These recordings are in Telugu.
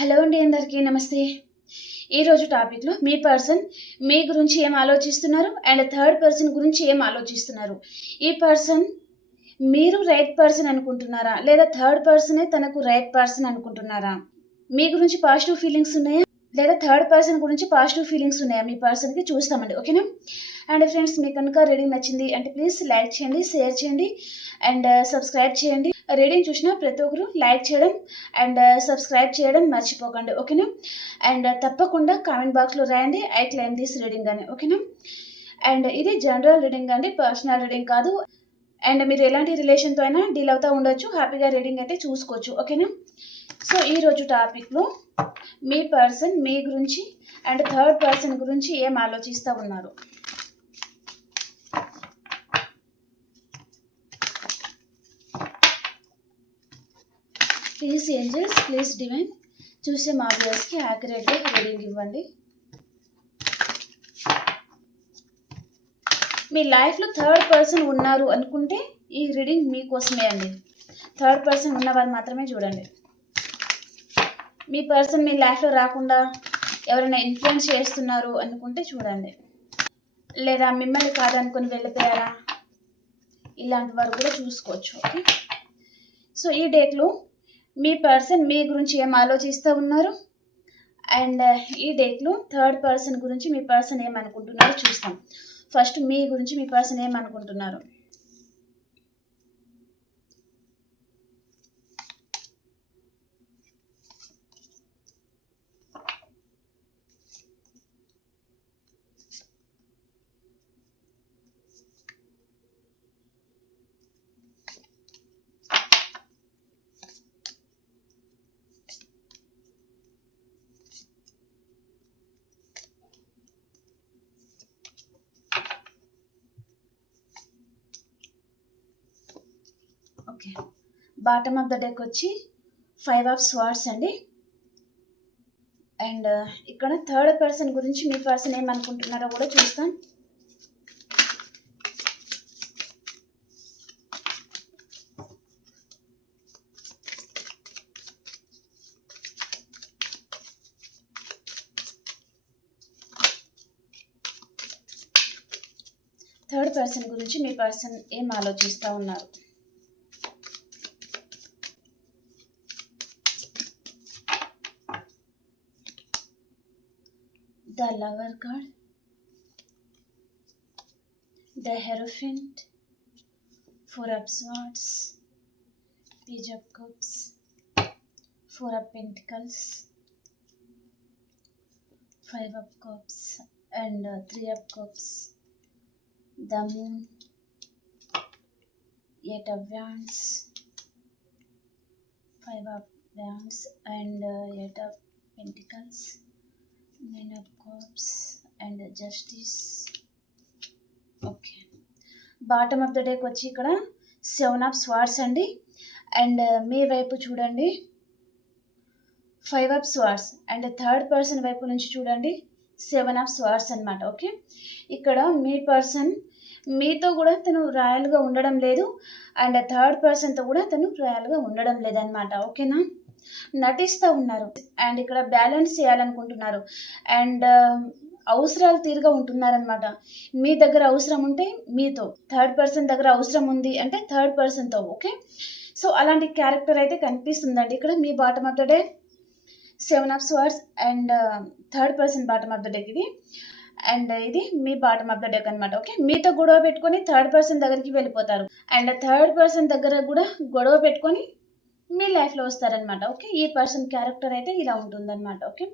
హలో అండి అందరికీ నమస్తే. ఈరోజు టాపిక్లో మీ పర్సన్ మీ గురించి ఏం ఆలోచిస్తున్నారు అండ్ థర్డ్ పర్సన్ గురించి ఏం ఆలోచిస్తున్నారు? ఈ పర్సన్ మీరు రైట్ పర్సన్ అనుకుంటున్నారా? లేదా థర్డ్ పర్సనే తనకు రైట్ పర్సన్ అనుకుంటున్నారా? మీ గురించి పాజిటివ్ ఫీలింగ్స్ ఉన్నాయా? లేదా థర్డ్ పర్సన్ గురించి పాజిటివ్ ఫీలింగ్స్ ఉన్నాయా? మీ పర్సన్కి చూస్తామండి ఓకేనా? అండ్ ఫ్రెండ్స్ మీకు కనుక రీడింగ్ నచ్చింది అంటే ప్లీజ్ లైక్ చేయండి షేర్ చేయండి అండ్ సబ్స్క్రైబ్ చేయండి. రీడింగ్ చూసిన ప్రతి ఒక్కరు లైక్ చేయడం అండ్ uh, సబ్స్క్రైబ్ చేయడం మర్చిపోకండి ఓకేనా? అండ్ uh, తప్పకుండా కామెంట్ బాక్స్లో రాయండి. ఐ క్లైమ్ దిస్ రీడింగ్ అని ఓకేనా? అండ్ ఇది జనరల్ రీడింగ్ అండి పర్సనల్ రీడింగ్ కాదు. అండ్ మీరు ఎలాంటి రిలేషన్తో అయినా డీల్ అవుతూ ఉండొచ్చు హ్యాపీగా రీడింగ్ అయితే చూసుకోవచ్చు ఓకేనా? సో ఈరోజు టాపిక్లో మీ పర్సన్ మీ గురించి అండ్ థర్డ్ పర్సన్ గురించి ఏం ఆలోచిస్తూ ఉన్నారు? ప్లీజ్ ఏంజల్స్ ప్లీజ్ డివైన్ చూసే మా వ్యూస్కి యాక్యురేట్గా రీడింగ్ ఇవ్వండి. మీ లైఫ్లో థర్డ్ పర్సన్ ఉన్నారు అనుకుంటే ఈ రీడింగ్ మీకోసమే అండి. థర్డ్ పర్సన్ ఉన్నవారు మాత్రమే చూడండి. మీ పర్సన్ మీ లైఫ్లో రాకుండా ఎవరైనా ఇన్ఫ్లుయెన్స్ చేస్తున్నారు అనుకుంటే చూడండి. లేదా మిమ్మల్ని కాదనుకుని వెళ్ళిపోయారా? ఇలాంటి వారు కూడా చూసుకోవచ్చు ఓకే సో ఈ డేట్లో మీ పర్సన్ మీ గురించి ఏం ఆలోచిస్తూ ఉన్నారు? అండ్ ఈ డేట్లో థర్డ్ పర్సన్ గురించి మీ పర్సన్ ఏమనుకుంటున్నారో చూస్తాం. ఫస్ట్ మీ గురించి మీ పర్సన్ ఏమనుకుంటున్నారు? Okay. Bottom of the deck వచ్చి ఫైవ్ ఆఫ్ స్వార్డ్స్ అండి. అండ్ uh, ఇక్కడ థర్డ్ పర్సన్ గురించి మీ పర్సన్ ఏమనుకుంటున్నారో కూడా చూస్తాం. థర్డ్ పర్సన్ గురించి మీ పర్సన్ ఏం ఆలోచిస్తూ ఉన్నారు? The lover card, the Hierophant, Four of Swords, Page of Cups, Four of Pentacles, Five of Cups, and uh, Three of Cups, the Moon, Eight of Wands, Five of Wands, and uh, Eight of Pentacles. Nine of cups and justice okay bottom of the డేకి వచ్చి ఇక్కడ సెవెన్ ఆఫ్ స్వార్డ్స్ అండి. అండ్ uh, మీ వైపు చూడండి. Five of swords and third person వైపు నుంచి చూడండి. సెవెన్ ఆఫ్ స్వార్స్ అనమాట ఓకే ఇక్కడ మీ పర్సన్ మీతో కూడా తను రాయల్గా ఉండడం లేదు. అండ్ థర్డ్ పర్సన్తో కూడా తను రాయల్గా ఉండడం లేదనమాట ఓకేనా నటిస్తూ ఉన్నారు. అండ్ ఇక్కడ బ్యాలెన్స్ చేయాలనుకుంటున్నారు. అండ్ అవసరాలు తీరుగా ఉంటున్నారనమాట మీ దగ్గర అవసరం ఉంటే మీతో. థర్డ్ పర్సన్ దగ్గర అవసరం ఉంది అంటే థర్డ్ పర్సన్తో ఓకే? సో అలాంటి క్యారెక్టర్ అయితే కనిపిస్తుందండి. ఇక్కడ మీ bottom of the deck seven of swords and third person bottom of the deck ఇది. అండ్ ఇది మీ బాటమ్ ఆఫ్ ద డెక్ అనమాట ఓకే? మీతో గొడవ పెట్టుకొని థర్డ్ పర్సన్ దగ్గరికి వెళ్ళిపోతారు. అండ్ థర్డ్ పర్సన్ దగ్గర కూడా గొడవ పెట్టుకొని మీ లైఫ్లో వస్తారనమాట ఓకే ఈ పర్సన్ క్యారెక్టర్ అయితే ఇలా ఉంటుందన్నమాట. ఓకే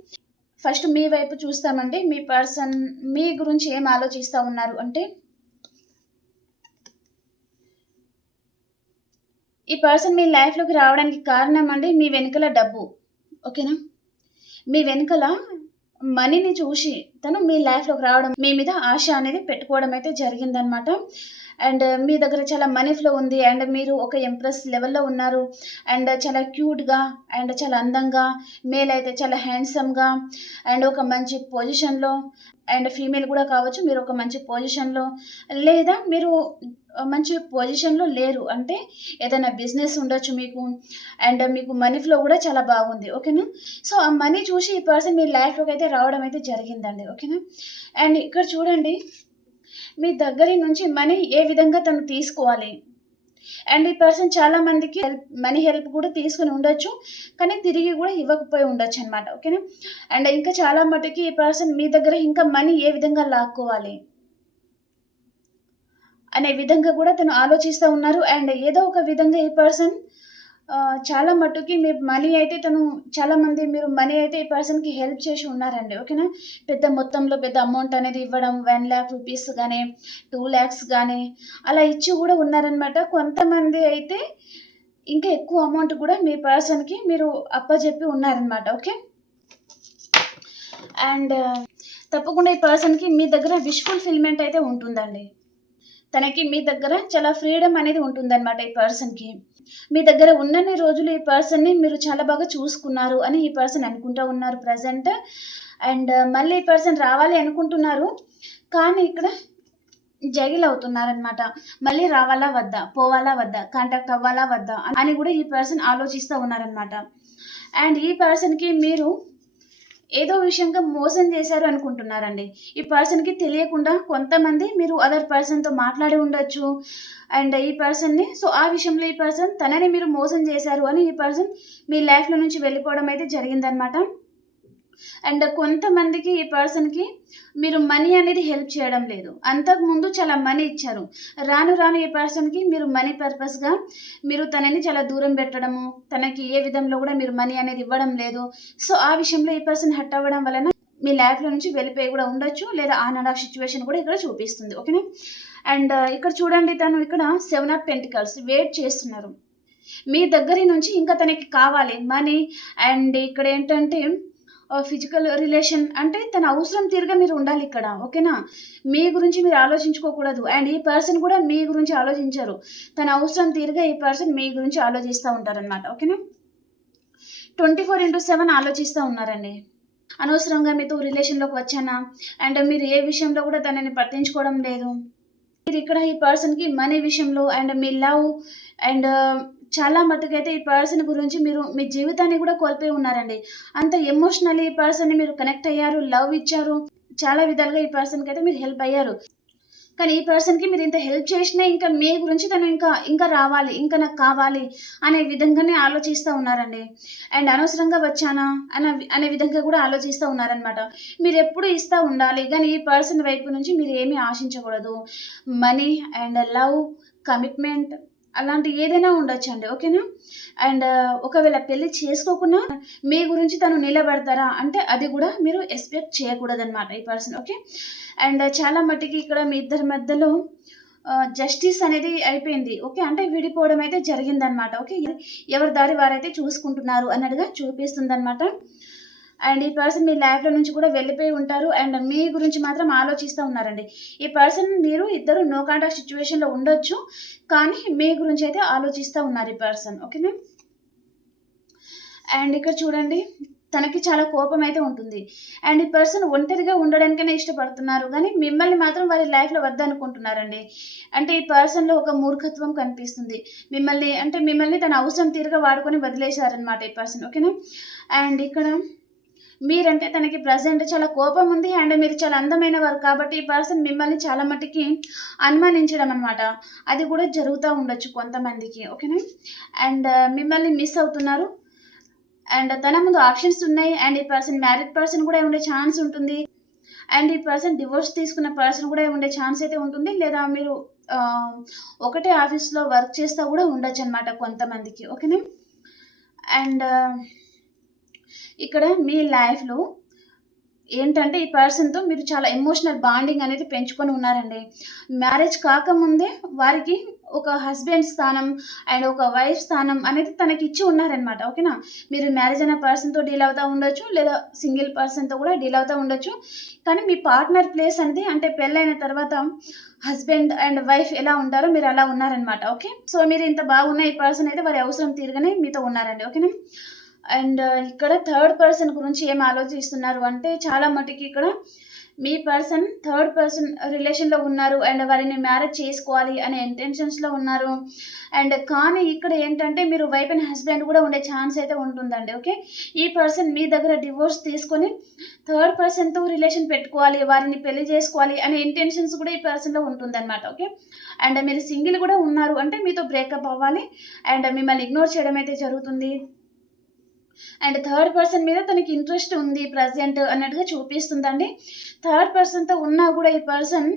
ఫస్ట్ మీ వైపు చూస్తామండి మీ పర్సన్ మీ గురించి ఏం ఆలోచిస్తూ ఉన్నారు అంటే ఈ పర్సన్ మీ లైఫ్లోకి రావడానికి కారణం అండి మీ వెనుకల డబ్బు. ఓకేనా మీ వెనుకల మనీని చూసి తను మీ లైఫ్లోకి రావడం మీ మీద ఆశ అనేది పెట్టుకోవడం అయితే జరిగిందనమాట అండ్ మీ దగ్గర చాలా మనీ ఫ్లో ఉంది అండ్ మీరు ఒక ఎంప్రెస్ లెవెల్లో ఉన్నారు అండ్ చాలా క్యూట్గా అండ్ చాలా అందంగా మేల్ అయితే చాలా హ్యాండ్సమ్గా అండ్ ఒక మంచి పొజిషన్లో అండ్ ఫీమేల్ కూడా కావచ్చు మీరు ఒక మంచి పొజిషన్లో లేదా మీరు మంచి పొజిషన్‌లో లేరు. అంటే ఏదైనా బిజినెస్ ఉండొచ్చు మీకు. అండ్ మీకు మనీ ఫ్లో కూడా చాలా బాగుంది. ఓకేనా? సో, ఆ మనీ చూసి ఈ పర్సన్ మీ లైఫ్లోకి అయితే రావడం అయితే జరిగిందండి. ఓకేనా? అండ్ ఇక్కడ చూడండి. మీ దగ్గర నుంచి మనీ ఏ విధంగా తను తీసుకోవాలి. అండ్ ఈ పర్సన్ చాలా మందికి హెల్ప్ మనీ హెల్ప్ కూడా తీసుకొని ఉండొచ్చు. కానీ తిరిగి కూడా ఇవ్వకపోయి ఉండొచ్చనమాట. ఓకేనా? అండ్ ఇంకా చాలా మటుకి ఈ పర్సన్ మీ దగ్గర ఇంకా మనీ ఏ విధంగా లాక్కోవాలి. అనే విధంగా కూడా తను ఆలోచిస్తా ఉన్నారు. అండ్ ఏదో ఒక విధంగా ఈ పర్సన్ చాలా మట్టుకి మీ మనీ అయితే తను చాలా మంది మీరు మనీ అయితే ఈ పర్సన్‌కి హెల్ప్ చేసి ఉన్నారండి. ఓకేనా? పెద్ద మొత్తంలో పెద్ద అమౌంట్ అనేది ఇవ్వడం వన్ ల్యాక్ రూపీస్ కానీ టూ ల్యాక్స్ కానీ అలా ఇచ్చి కూడా ఉన్నారనమాట. కొంతమంది అయితే ఇంకా ఎక్కువ అమౌంట్ కూడా మీ పర్సన్‌కి మీరు అప్పచెప్పి ఉన్నారనమాట. ఓకే. అండ్ తప్పకుండా ఈ పర్సన్‌కి మీ దగ్గర విష్ ఫుల్‌ఫిల్‌మెంట్ అయితే ఉంటుందండి. తనకి మీ దగ్గర చాలా ఫ్రీడమ్ అనేది ఉంటుందన్నమాట ఈ పర్సన్‌కి. మీ దగ్గర ఉన్నన్ని రోజులు ఈ పర్సన్‌ని మీరు చాలా బాగా చూసుకున్నారు అని ఈ పర్సన్ అనుకుంటూ ఉన్నారు ప్రజెంట్ అండ్ uh, మళ్ళీ ఈ పర్సన్ రావాలి అనుకుంటున్నారు. కానీ ఇక్కడ జగిల్ అవుతున్నారనమాట. మళ్ళీ రావాలా వద్దా? పోవాలా వద్దా? కాంటాక్ట్ అవ్వాలా వద్దా? అని కూడా ఈ పర్సన్ ఆలోచిస్తూ ఉన్నారనమాట. అండ్ ఈ పర్సన్‌కి మీరు ఏదో విషయంగా మోసం చేశారు అనుకుంటున్నారండి. ఈ పర్సన్‌కి తెలియకుండా కొంతమంది మీరు అదర్ పర్సన్‌తో మాట్లాడి ఉండొచ్చు. అండ్ ఈ పర్సన్‌ని సో, ఆ విషయంలో ఈ పర్సన్ తనని మీరు మోసం చేశారు అని ఈ పర్సన్ మీ లైఫ్‌లో నుంచి వెళ్ళిపోవడం అయితే జరిగిందనమాట. అండ్ కొంతమందికి ఈ పర్సన్‌కి మీరు మనీ అనేది హెల్ప్ చేయడం లేదు. అంతకుముందు చాలా మనీ ఇచ్చారు. రాను రాను ఈ పర్సన్‌కి మీరు మనీ పర్పస్‌గా మీరు తనని చాలా దూరం పెట్టడము, తనకి ఏ విధంలో కూడా మీరు మనీ అనేది ఇవ్వడం లేదు. సో, ఆ విషయంలో ఈ పర్సన్ హట్ అవ్వడం వలన మీ లైఫ్‌లో నుంచి వెళ్ళిపోయి కూడా ఉండొచ్చు. లేదా ఆన్ అండ్ ఆఫ్ కూడా ఇక్కడ చూపిస్తుంది. ఓకేనా? అండ్ ఇక్కడ చూడండి తను ఇక్కడ సెవెన్ ఆఫ్ పెంటికల్స్ వెయిట్ చేస్తున్నారు. మీ దగ్గర నుంచి ఇంకా తనకి కావాలి మనీ అండ్ ఇక్కడ ఏంటంటే ఫిజికల్ రిలేషన్ అంటే తన అవసరం తీరుగా మీరు ఉండాలి ఇక్కడ. ఓకేనా? మీ గురించి మీరు ఆలోచించుకోకూడదు. అండ్ ఈ పర్సన్ కూడా మీ గురించి ఆలోచించరు. తన అవసరం తీరుగా ఈ పర్సన్ మీ గురించి ఆలోచిస్తూ ఉంటారనమాట. ఓకేనా? ట్వంటీ ఫోర్ ఇంటూ సెవెన్ ఆలోచిస్తూ ఉన్నారండి. అనవసరంగా మీతో రిలేషన్‌లోకి వచ్చానా? అండ్ మీరు ఏ విషయంలో కూడా తనని పట్టించుకోవడం లేదు. మీరు ఇక్కడ ఈ పర్సన్‌కి మనీ విషయంలో అండ్ మీ లవ్ అండ్ చాలా మటుకైతే ఈ పర్సన్ గురించి మీరు మీ జీవితాన్ని కూడా కోల్పోయి ఉన్నారండి. అంత ఎమోషనల్లీ ఈ పర్సన్‌ని మీరు కనెక్ట్ అయ్యారు. లవ్ ఇచ్చారు. చాలా విధాలుగా ఈ పర్సన్‌కి అయితే మీరు హెల్ప్ అయ్యారు. కానీ ఈ పర్సన్‌కి మీరు ఇంత హెల్ప్ చేసినా ఇంకా మీ గురించి తను ఇంకా ఇంకా రావాలి. ఇంకా నాకు కావాలి అనే విధంగానే ఆలోచిస్తూ ఉన్నారండి. అండ్ అనవసరంగా వచ్చానా అనే అనే విధంగా కూడా ఆలోచిస్తూ ఉన్నారనమాట. మీరు ఎప్పుడు ఇస్తూ ఉండాలి. కానీ ఈ పర్సన్ వైపు నుంచి మీరు ఏమీ ఆశించకూడదు. మనీ అండ్ లవ్, కమిట్మెంట్ అలాంటి ఏదైనా ఉండొచ్చండి. ఓకేనా? అండ్ ఒకవేళ పెళ్ళి చేసుకోకుండా మీ గురించి తను నిలబడతారా? అంటే అది కూడా మీరు ఎక్స్‌పెక్ట్ చేయకూడదనమాట ఈ పర్సన్. ఓకే. అండ్ చాలా మట్టికి ఇక్కడ మీ ఇద్దరి మధ్యలో జస్టిస్ అనేది అయిపోయింది. ఓకే. అంటే విడిపోవడం అయితే జరిగిందనమాట. ఓకే. ఎవరి దారి వారైతే చూసుకుంటున్నారు అన్నట్టుగా చూపిస్తుందనమాట. అండ్ ఈ పర్సన్ మీ లైఫ్‌లో నుంచి కూడా వెళ్ళిపోయి ఉంటారు. అండ్ మీ గురించి మాత్రం ఆలోచిస్తూ ఉన్నారండి. ఈ పర్సన్ మీరు ఇద్దరు నో కాంటాక్ట్ సిచ్యువేషన్లో ఉండొచ్చు. కానీ మీ గురించి అయితే ఆలోచిస్తూ ఉన్నారు ఈ పర్సన్. ఓకేనా? అండ్ ఇక్కడ చూడండి. తనకి చాలా కోపం అయితే ఉంటుంది. అండ్ ఈ పర్సన్ ఒంటరిగా ఉండడానికైనా ఇష్టపడుతున్నారు. కానీ మిమ్మల్ని మాత్రం వారి లైఫ్‌లో వద్దనుకుంటున్నారండి. అంటే ఈ పర్సన్‌లో ఒక మూర్ఖత్వం కనిపిస్తుంది. మిమ్మల్ని అంటే మిమ్మల్ని తన అవసరం తీరుగా వాడుకొని వదిలేశారనమాట ఈ పర్సన్. ఓకేనా? అండ్ ఇక్కడ మీరంటే తనకి ప్రజెంట్ చాలా కోపం ఉంది. అండ్ మీరు చాలా అందమైన వారు కాబట్టి ఈ పర్సన్ మిమ్మల్ని చాలా మట్టికి అనుమానించడం అనమాట. అది కూడా జరుగుతూ ఉండొచ్చు కొంతమందికి. ఓకేనా? అండ్ uh, మిమ్మల్ని మిస్ అవుతున్నారు. అండ్ తన ముందు ఆప్షన్స్ ఉన్నాయి. అండ్ ఈ పర్సన్ మ్యారీడ్ పర్సన్ కూడా ఉండే ఛాన్స్ ఉంటుంది. అండ్ ఈ పర్సన్ డివోర్స్ తీసుకున్న పర్సన్ కూడా ఉండే ఛాన్స్ అయితే ఉంటుంది. లేదా మీరు uh, ఒకటే ఆఫీస్‌లో వర్క్ చేస్తా కూడా ఉండొచ్చు అనమాట కొంతమందికి. ఓకేనా? అండ్ uh, ఇక్కడ మీ లైఫ్‌లో ఏంటంటే ఈ పర్సన్‌తో మీరు చాలా ఎమోషనల్ బాండింగ్ అనేది పెంచుకొని ఉన్నారండి. మ్యారేజ్ కాకముందే వారికి ఒక హస్బెండ్ స్థానం అండ్ ఒక వైఫ్ స్థానం అనేది తనకి ఇచ్చి ఉన్నారనమాట. ఓకేనా? మీరు మ్యారేజ్ అయిన పర్సన్‌తో డీల్ అవుతూ ఉండొచ్చు. లేదా సింగిల్ పర్సన్‌తో కూడా డీల్ అవుతూ ఉండొచ్చు. కానీ మీ పార్ట్నర్ ప్లేస్ అనేది అంటే పెళ్ళైన తర్వాత హస్బెండ్ అండ్ వైఫ్ ఎలా ఉంటారో మీరు అలా ఉన్నారనమాట. ఓకే. సో, మీరు ఇంత బాగున్న ఈ పర్సన్ అయితే వారి అవసరం తీరుగానే మీతో ఉన్నారండి. ఓకేనా? అండ్ ఇక్కడ థర్డ్ పర్సన్ గురించి ఏం ఆలోచిస్తున్నారు అంటే చాలా మటుకి ఇక్కడ మీ పర్సన్ థర్డ్ పర్సన్ రిలేషన్లో ఉన్నారు అండ్ వారిని మ్యారేజ్ చేసుకోవాలి అనే ఇంటెన్షన్స్లో ఉన్నారు. అండ్ కానీ ఇక్కడ ఏంటంటే మీరు వైఫ్ అండ్ హస్బెండ్ కూడా ఉండే ఛాన్స్ అయితే ఉంటుందండి ఓకే? ఈ పర్సన్ మీ దగ్గర డివోర్స్ తీసుకొని థర్డ్ పర్సన్తో రిలేషన్ పెట్టుకోవాలి వారిని పెళ్ళి చేసుకోవాలి అనే ఇంటెన్షన్స్ కూడా ఈ పర్సన్లో ఉంటుందన్నమాట ఓకే? అండ్ మీరు సింగిల్ కూడా ఉన్నారు అంటే మీతో బ్రేకప్ అవ్వాలి అండ్ మిమ్మల్ని ఇగ్నోర్ చేయడం అయితే జరుగుతుంది. అండ్ థర్డ్ పర్సన్ మీద తనకి ఇంట్రెస్ట్ ఉంది ప్రజెంట్ అన్నట్టుగా చూపిస్తుందండి. థర్డ్ పర్సన్తో ఉన్నా కూడా ఈ పర్సన్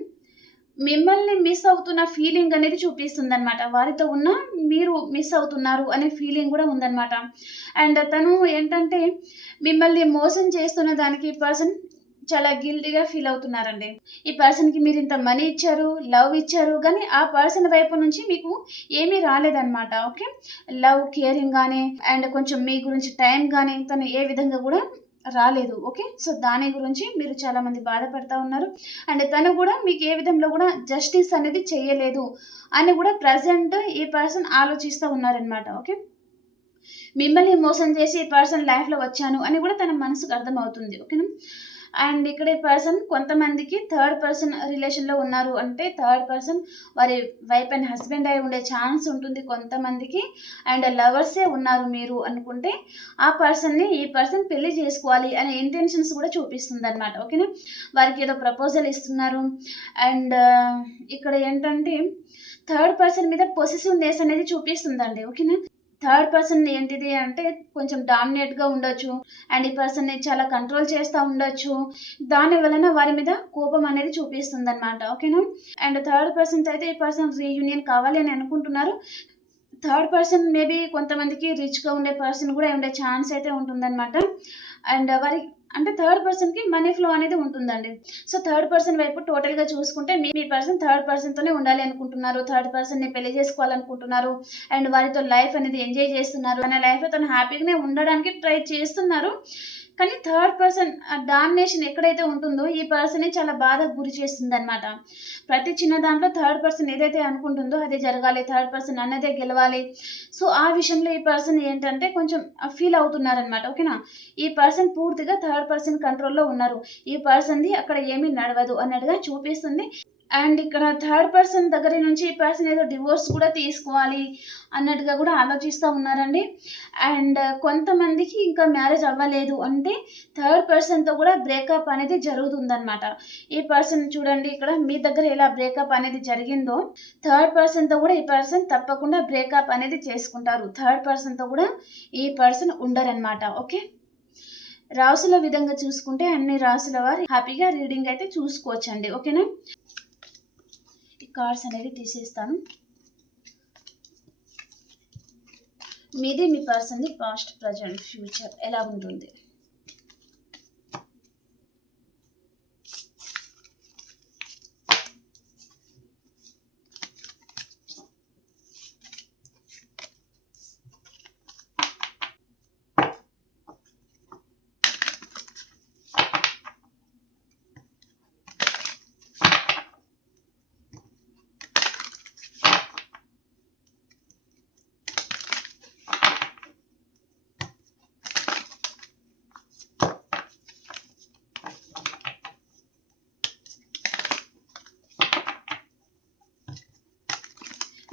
మిమ్మల్ని మిస్ అవుతున్న ఫీలింగ్ అనేది చూపిస్తుంది అనమాట వారితో ఉన్న మీరు మిస్ అవుతున్నారు అనే ఫీలింగ్ కూడా ఉందన్నమాట. అండ్ తను ఏంటంటే మిమ్మల్ని మోసం చేస్తున్న దానికి పర్సన్ చాలా గిల్టీగా ఫీల్ అవుతున్నారండి. ఈ పర్సన్కి మీరు ఇంత మనీ ఇచ్చారు లవ్ ఇచ్చారు కానీ ఆ పర్సన్ వైపు నుంచి మీకు ఏమీ రాలేదన్నమాట ఓకే? లవ్ కేరింగ్ కానీ అండ్ కొంచెం మీ గురించి టైం కానీ తను ఏ విధంగా కూడా రాలేదు ఓకే? సో దాని గురించి మీరు చాలా మంది బాధపడతా ఉన్నారు. అండ్ తను కూడా మీకు ఏ విధంలో కూడా జస్టిస్ అనేది చేయలేదు అని కూడా ప్రజెంట్ ఈ పర్సన్ ఆలోచిస్తూ ఉన్నారనమాట ఓకే? మిమ్మల్ని మోసం చేసి ఈ పర్సన్ లైఫ్లో వచ్చాను అని కూడా తన మనసుకు అర్థమవుతుంది ఓకేనా? అండ్ ఇక్కడ ఈ పర్సన్ కొంతమందికి థర్డ్ పర్సన్ రిలేషన్లో ఉన్నారు అంటే థర్డ్ పర్సన్ వారి వైఫ్ అండ్ హస్బెండ్ అయి ఉండే ఛాన్స్ ఉంటుంది కొంతమందికి అండ్ లవర్సే ఉన్నారు మీరు అనుకుంటే ఆ పర్సన్ని ఈ పర్సన్ పెళ్ళి చేసుకోవాలి అనే ఇంటెన్షన్స్ కూడా చూపిస్తుంది అనమాట ఓకేనా? వారికి ఏదో ప్రపోజల్ ఇస్తున్నారు అండ్ ఇక్కడ ఏంటంటే థర్డ్ పర్సన్ మీద పొసెసివ్నెస్ అనేది చూపిస్తుందండి ఓకేనా? థర్డ్ పర్సన్ ఏంటిది అంటే కొంచెం డామినేట్గా ఉండొచ్చు. అండ్ ఈ పర్సన్ని చాలా కంట్రోల్ చేస్తూ ఉండొచ్చు. దాని వలన వారి మీద కోపం అనేది చూపిస్తుంది అనమాట ఓకేనా? అండ్ థర్డ్ పర్సన్తో అయితే ఈ పర్సన్ రీయూనియన్ కావాలి అని అనుకుంటున్నారు. థర్డ్ పర్సన్ మేబీ కొంతమందికి రిచ్గా ఉండే పర్సన్ కూడా ఉండే ఛాన్స్ అయితే ఉంటుందన్నమాట. అండ్ వారి అంటే థర్డ్ పర్సన్కి మనీ ఫ్లో అనేది ఉంటుందండి. సో థర్డ్ పర్సన్ వైపు టోటల్గా చూసుకుంటే మీ పర్సన్ థర్డ్ పర్సన్తోనే ఉండాలి అనుకుంటున్నారు. థర్డ్ పర్సన్ని పెళ్ళి చేసుకోవాలనుకుంటున్నారు. అండ్ వారితో లైఫ్ అనేది ఎంజాయ్ చేస్తున్నారు. అనే లైఫ్లో తను హ్యాపీగానే ఉండడానికి ట్రై చేస్తున్నారు. కానీ థర్డ్ పర్సన్ డామినేషన్ ఎక్కడైతే ఉంటుందో ఈ పర్సన్ చాలా బాధకు గురి చేస్తుంది అనమాట ప్రతి చిన్న దాంట్లో థర్డ్ పర్సన్ ఏదైతే అనుకుంటుందో అదే జరగాలి థర్డ్ పర్సన్ అన్నదే గెలవాలి. సో ఆ విషయంలో ఈ పర్సన్ ఏంటంటే కొంచెం ఫీల్ అవుతున్నారనమాట ఓకేనా? ఈ పర్సన్ పూర్తిగా థర్డ్ పర్సన్ కంట్రోల్లో ఉన్నారు. ఈ పర్సన్ది అక్కడ ఏమీ నడవదు అన్నట్టుగా చూపిస్తుంది. అండ్ ఇక్కడ థర్డ్ పర్సన్ దగ్గర నుంచి ఈ పర్సన్ ఏదో డివోర్స్ కూడా తీసుకోవాలి అన్నట్టుగా కూడా ఆలోచిస్తూ ఉన్నారండి. అండ్ కొంతమందికి ఇంకా మ్యారేజ్ అవ్వలేదు అంటే థర్డ్ పర్సన్తో కూడా బ్రేకప్ అనేది జరుగుతుందన్నమాట. ఈ పర్సన్ చూడండి ఇక్కడ మీ దగ్గర ఎలా బ్రేకప్ అనేది జరిగిందో థర్డ్ పర్సన్తో కూడా ఈ పర్సన్ తప్పకుండా బ్రేకప్ అనేది చేసుకుంటారు. థర్డ్ పర్సన్తో కూడా ఈ పర్సన్ ఉండరనమాట ఓకే? రాసుల విధంగా చూసుకుంటే అన్ని రాసుల వారు హ్యాపీగా రీడింగ్ అయితే చూసుకోవచ్చండి. ఓకేనా? కార్డ్స్ అనేది తీసేస్తాను. మీది మీ పర్సన్ది పాస్ట్ ప్రజెంట్ ఫ్యూచర్ ఎలా ఉంటుంది?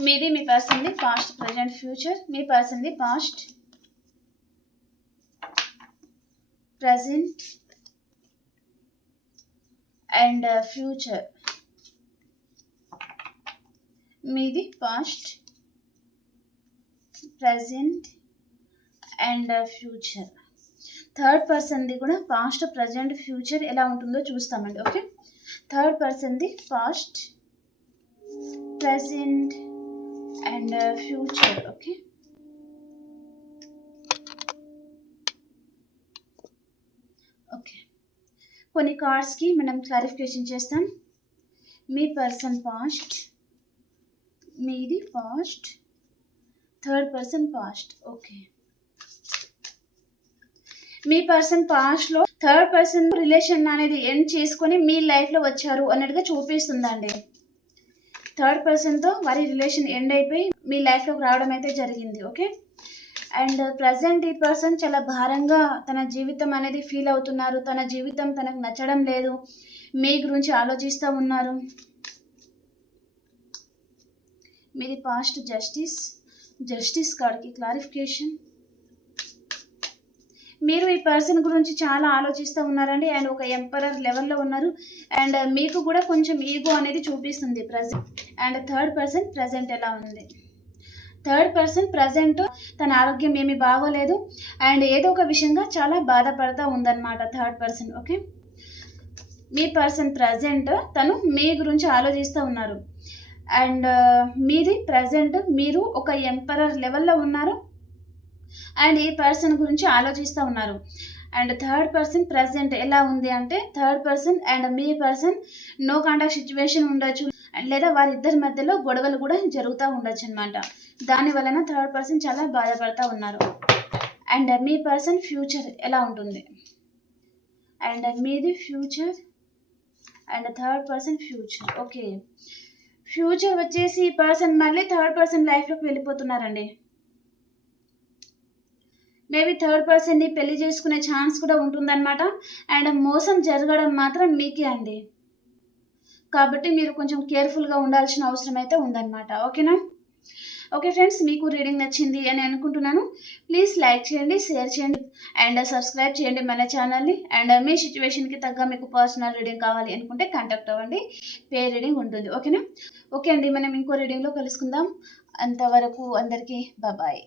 మీది మీ పర్సన్ది పాస్ట్ ప్రజెంట్ ఫ్యూచర్. మీ పర్సన్ది past present and uh, future. మీది past present and uh, future. Third పర్సన్ది కూడా పాస్ట్ ప్రజెంట్ ఫ్యూచర్ ఎలా ఉంటుందో చూస్తామండి okay? Third పర్సన్ది past present and uh, future okay? Okay. కొన్ని కార్డ్స్కి మనం క్లారిఫికేషన్ చేస్తాం. మీ పర్సన్ పాస్ట్ మీది past third person past okay. మీ పర్సన్ పాస్ట్లో థర్డ్ పర్సన్ రిలేషన్ అనేది ఎండ్ చేసుకొని మీ లైఫ్లో వచ్చారు అన్నట్టుగా చూపిస్తుందండి. థర్డ్ పర్సన్తో వారి రిలేషన్ ఎండ్ అయిపోయి మీ లైఫ్లోకి రావడం అయితే జరిగింది ఓకే? అండ్ ప్రజెంట్ ఈ పర్సన్ చాలా భారంగా తన జీవితం అనేది ఫీల్ అవుతున్నారు. తన జీవితం తనకు నచ్చడం లేదు. మీ గురించి ఆలోచిస్తూ ఉన్నారు. మీది పాస్ట్ జస్టిస్. జస్టిస్ కార్డ్కి క్లారిఫికేషన్. మీరు ఈ పర్సన్ గురించి చాలా ఆలోచిస్తూ ఉన్నారండి. అండ్ ఒక ఎంపరర్ లెవెల్లో ఉన్నారు. అండ్ మీకు కూడా కొంచెం ఈగో అనేది చూపిస్తుంది present and third person present ఎలా ఉంది? థర్డ్ పర్సన్ ప్రజెంట్ తన ఆరోగ్యం ఏమీ బాగోలేదు. అండ్ ఏదో ఒక విషయంగా చాలా బాధపడతా ఉందన్నమాట థర్డ్ పర్సన్ ఓకే మీ పర్సన్ ప్రజెంట్ తను మీ గురించి ఆలోచిస్తూ ఉన్నారు. అండ్ మీది ప్రజెంట్ మీరు ఒక ఎంపరర్ లెవెల్లో ఉన్నారు. అండ్ ఈ పర్సన్ గురించి ఆలోచిస్తూ ఉన్నారు. అండ్ థర్డ్ పర్సన్ ప్రజెంట్ ఎలా ఉంది అంటే థర్డ్ పర్సన్ అండ్ మీ పర్సన్ నో కాంటాక్ట్ సిచ్యువేషన్ ఉండొచ్చు. లేదా వారిద్దరి మధ్యలో గొడవలు కూడా జరుగుతూ ఉండొచ్చు అనమాట దాని వలన థర్డ్ పర్సన్ చాలా బాధపడుతూ ఉన్నారు. అండ్ మీ పర్సన్ ఫ్యూచర్ ఎలా ఉంటుంది? అండ్ మీది future? And third person future. Okay. Future వచ్చేసి ఈ పర్సన్ మళ్ళీ థర్డ్ పర్సన్ లైఫ్లోకి వెళ్ళిపోతున్నారండి. మేబీ థర్డ్ పర్సన్ని పెళ్ళి చేసుకునే ఛాన్స్ కూడా ఉంటుందన్నమాట. అండ్ మోసం జరగడం మాత్రం మీకే అండి. కాబట్టి మీరు కొంచెం కేర్ఫుల్గా ఉండాల్సిన అవసరం అయితే ఉందన్నమాట. ఓకేనా? ఓకే ఫ్రెండ్స్ మీకు రీడింగ్ నచ్చింది అని అనుకుంటున్నాను. ప్లీజ్ లైక్ చేయండి షేర్ చేయండి అండ్ సబ్స్క్రైబ్ చేయండి మన ఛానల్ని. అండ్ మీ సిచ్యువేషన్కి తగ్గ మీకు పర్సనల్ రీడింగ్ కావాలి అనుకుంటే కాంటాక్ట్ అవ్వండి. పే రీడింగ్ ఉంటుంది. ఓకేనా? ఓకే అండి మనం ఇంకో రీడింగ్లో కలుసుకుందాం. అంతవరకు అందరికీ బాబాయ్.